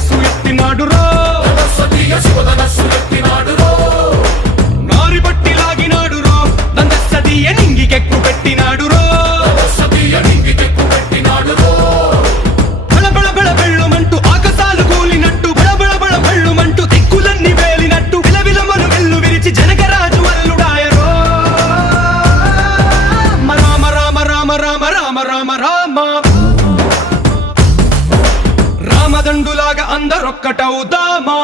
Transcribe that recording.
శివధనస్సు ఎత్తినాడు రో శివధనస్సు ఎత్తినాడు రో నారి బట్టి లాగినాడు రో దందస్సదీయ నింగికెక్కు పెట్టినాడు రో సతీయ నింగికెక్కు పెట్టినాడు రో బళబళ బెళ్ళుమంటూ ఆకాశాలు కూలినట్టు బళబళ బెళ్ళుమంటూ దిక్కులన్నీ వేలినట్టు విలవిలమను వెల్లు విరిచి జనకరాజు అల్లుడాయరో రామ రామ రామ రామ రామ రామ రామ రామదండులాగా అందరొక్కటవుదామా